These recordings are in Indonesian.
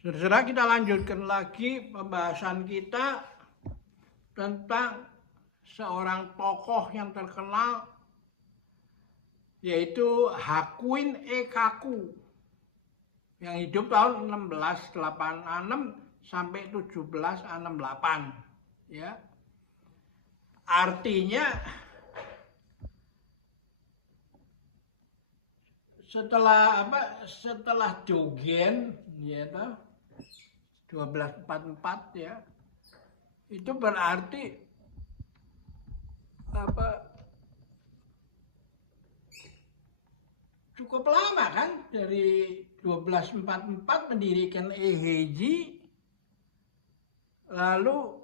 Saudara, kita lanjutkan lagi pembahasan kita tentang seorang tokoh yang terkenal, yaitu Hakuin Ekaku yang hidup tahun 1686 sampai 1768. Ya. Artinya setelah Dogen, ya, 1244 ya, itu berarti cukup lama kan, dari 1244 mendirikan Eheji, lalu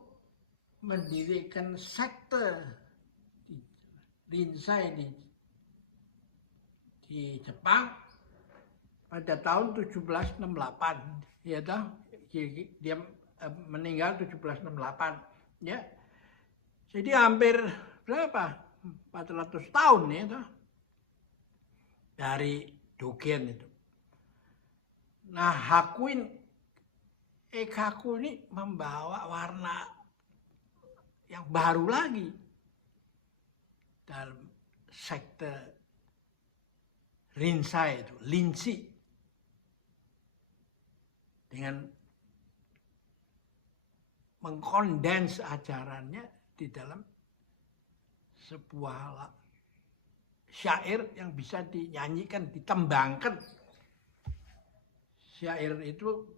mendirikan sekte Rinzai di Jepang pada tahun 1768, ya toh. Dia meninggal 1768, ya. Jadi hampir berapa? 400 tahun ya toh, dari Dogen itu. Nah, Hakuin Ekaku ini membawa warna yang baru lagi dalam sekte Rinzai itu, Linzi, dengan mengkondens ajarannya di dalam sebuah syair yang bisa dinyanyikan, ditembangkan. Syair itu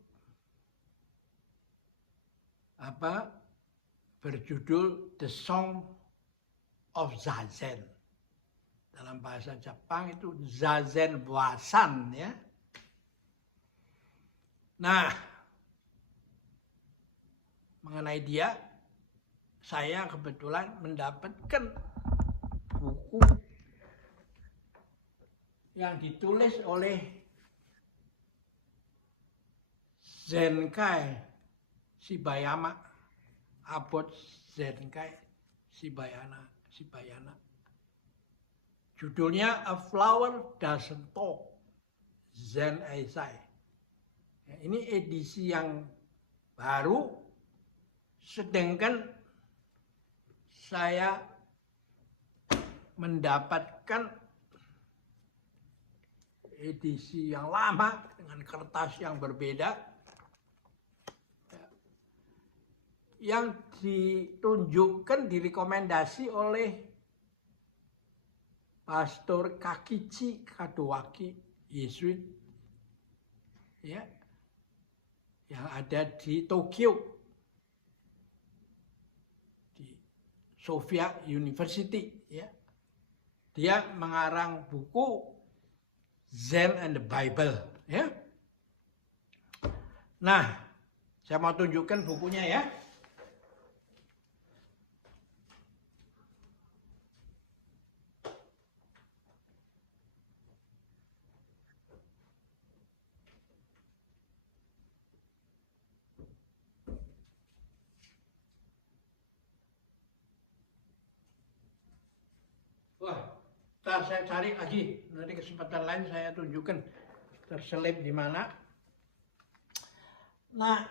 berjudul The Song of Zazen. Dalam bahasa Jepang itu Zazen Wasan, ya. Nah, mengenai dia, saya kebetulan mendapatkan buku yang ditulis oleh Zenkai Shibayama, Abot Zenkai Shibayana. Judulnya A Flower Doesn't Talk, Zen Eisai. Ya, ini edisi yang baru, sedangkan saya mendapatkan edisi yang lama dengan kertas yang berbeda, yang ditunjukkan, direkomendasi oleh Pastor Kakichi Kadowaki, Yesuit, ya, yang ada di Tokyo, di Sophia University, ya. Dia mengarang buku Zen and the Bible, ya. Nah, saya mau tunjukkan bukunya, ya. Wah, ntar saya cari lagi, nanti kesempatan lain saya tunjukkan terselip di mana. Nah,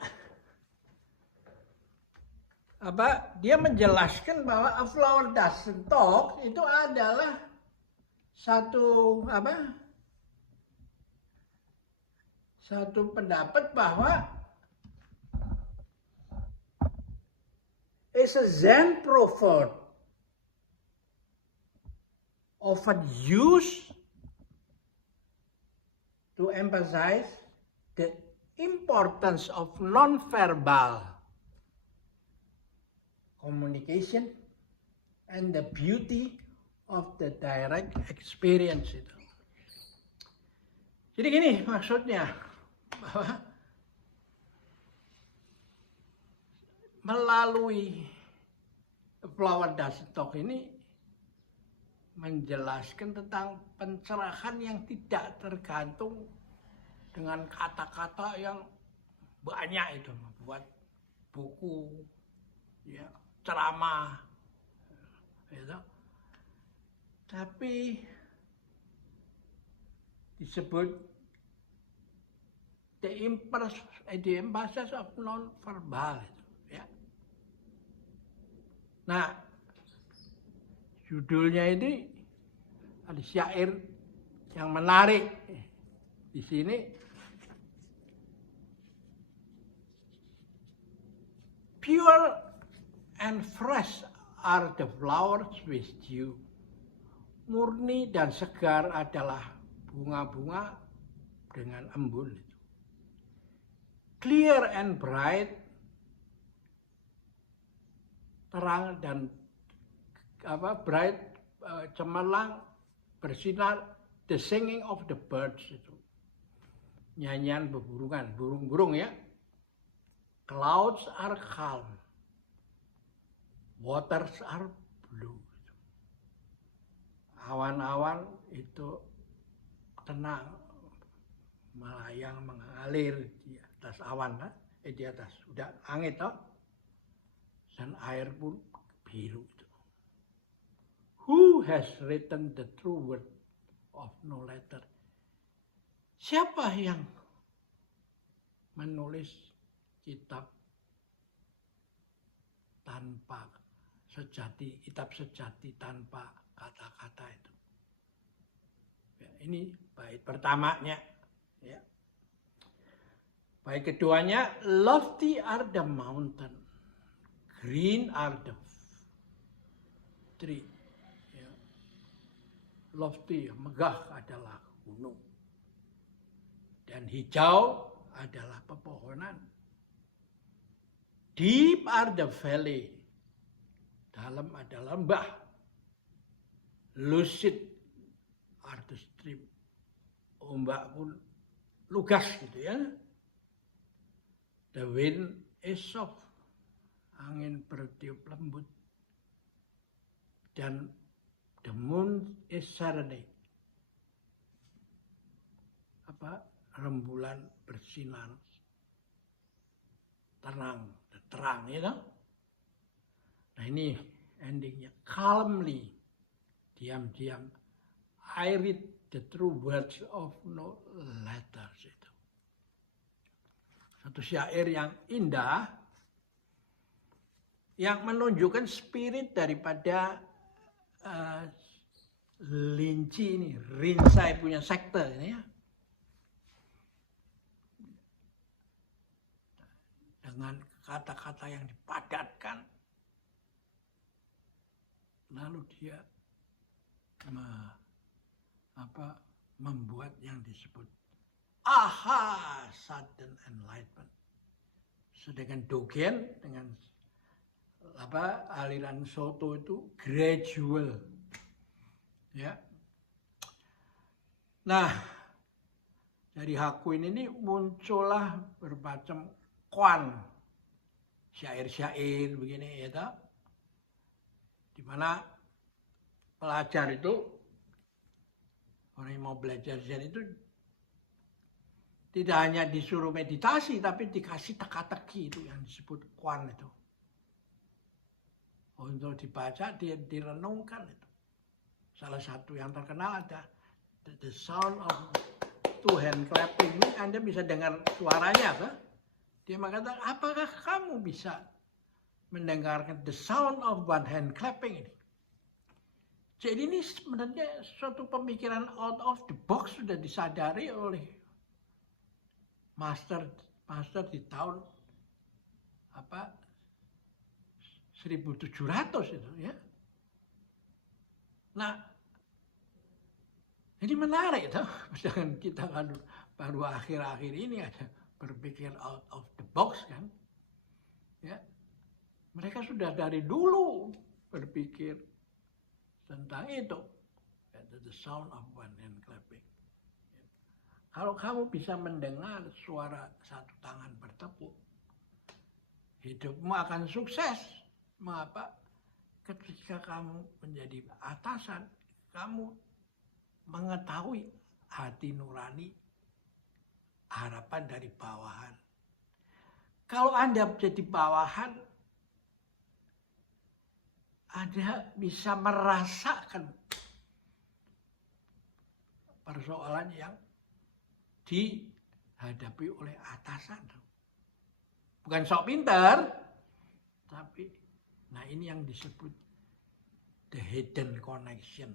dia menjelaskan bahwa A Flower Doesn't Talk itu adalah satu pendapat bahwa is a Zen proverb often used to emphasize the importance of non-verbal communication and the beauty of the direct experience itu. Jadi gini maksudnya, bahwa melalui Flower Doesn't Talk ini menjelaskan tentang pencerahan yang tidak tergantung dengan kata-kata yang banyak itu, membuat buku, ya, ceramah, gitu. Tapi disebut the emphasis of non-verbal. Ya. Nah, judulnya ini ada syair yang menarik di sini. Pure and fresh are the flowers with dew. Murni dan segar adalah bunga-bunga dengan embun. Clear and bright, terang dan bright, cemerlang, bersinar. The singing of the birds itu, nyanyian beburungan, burung-burung ya. Clouds are calm, waters are blue. Awan-awan itu tenang, melayang, mengalir di atas awan, di atas udah langit toh. Dan air pun biru. Who has written the true word of no letter? Siapa yang menulis kitab tanpa sejati, kitab sejati tanpa kata-kata itu? Ya, ini bait pertamanya. Ya. Bait keduanya, lofty are the mountain, green are the tree. Ya. Lofty, megah adalah gunung. Dan hijau adalah pepohonan. Deep are the valley, dalam ada lembah. Lucid are the stream, ombak pun lugas gitu ya. The wind is soft, angin bertiup lembut. Dan the moon is serenade, rembulan bersinar terang ya. Nah ini endingnya, calmly, diam-diam, I read the true words of no letters itu. Satu syair yang indah, yang menunjukkan spirit daripada Linci ini, Rinzai punya sekte ini ya. Dengan kata-kata yang dipadatkan, lalu dia membuat yang disebut sudden enlightenment. Sedangkan Dogen dengan aliran Soto itu gradual. Ya. Nah, dari Hakuin ini muncullah bermacam kuan, syair-syair begini ya toh. Di mana pelajar itu, orang yang mau belajar Zen itu tidak hanya disuruh meditasi, tapi dikasih teka-teki itu yang disebut kuan itu. Untuk dibaca, direnungkan itu. Salah satu yang terkenal ada the sound of two hand clapping. Ini Anda bisa dengar suaranya kan? Dia mengatakan, apakah kamu bisa mendengarkan the sound of one hand clapping ini? Jadi ini sebenarnya suatu pemikiran out of the box sudah disadari oleh master di tahun 1700 itu ya. Nah, ini menarik tuh. Jangan kita baru akhir-akhir ini ada berpikir out of the box kan. Ya. Mereka sudah dari dulu berpikir tentang itu. The sound of one hand clapping. Kalau kamu bisa mendengar suara satu tangan bertepuk, hidupmu akan sukses. Mengapa? Ketika kamu menjadi atasan, kamu mengetahui hati nurani, harapan dari bawahan. Kalau Anda menjadi bawahan, Anda bisa merasakan persoalan yang dihadapi oleh atasan. Bukan sok pinter, tapi nah ini yang disebut the hidden connection.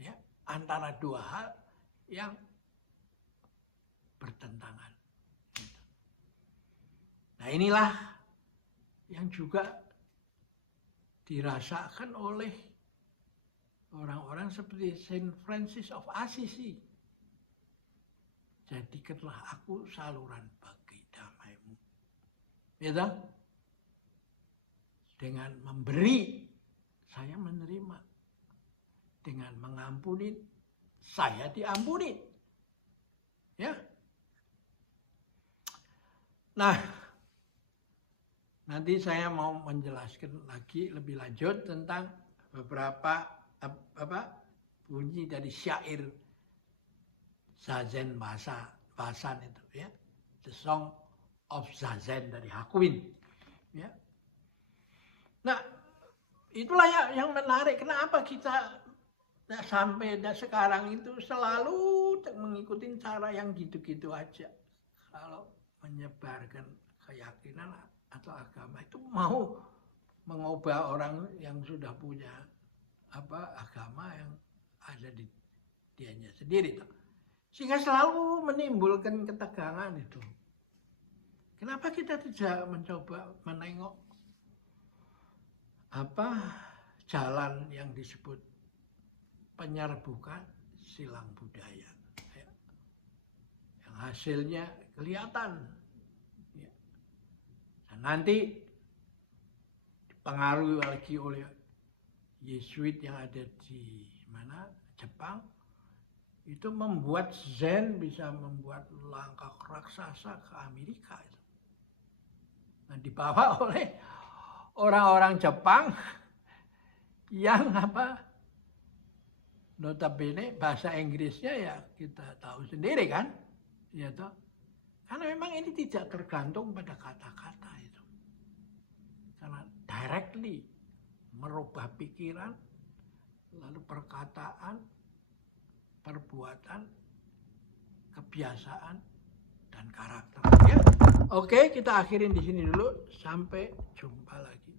Ya, antara dua hal yang bertentangan. Nah inilah yang juga dirasakan oleh orang-orang seperti Saint Francis of Assisi. Jadikanlah aku saluran bagi damai-Mu. Ya toh? Dengan memberi, saya menerima. Dengan mengampuni, saya diampuni. Ya. Nah, nanti saya mau menjelaskan lagi lebih lanjut tentang beberapa bunyi dari syair Zazen Basan itu ya. The Song of Zazen dari Hakuin. Ya. Nah, itulah yang menarik. Kenapa kita sampai sekarang itu selalu mengikuti cara yang gitu-gitu aja. Kalau menyebarkan keyakinan atau agama itu mau mengubah orang yang sudah punya agama yang ada di dianya sendiri. Sehingga selalu menimbulkan ketegangan itu. Kenapa kita tidak mencoba menengok jalan yang disebut penyerbukan silang budaya, ya. Yang hasilnya kelihatan, ya. Dan nanti dipengaruhi lagi oleh Yesuit yang ada di mana Jepang, itu membuat Zen bisa membuat langkah raksasa ke Amerika itu. Nah, dibawa oleh orang-orang Jepang yang notabene bahasa Inggrisnya ya kita tahu sendiri kan, ya toh. Karena memang ini tidak tergantung pada kata-kata itu. Karena directly merubah pikiran, lalu perkataan, perbuatan, kebiasaan, dan karakter. Ya. Oke, kita akhirin di sini dulu. Sampai jumpa lagi.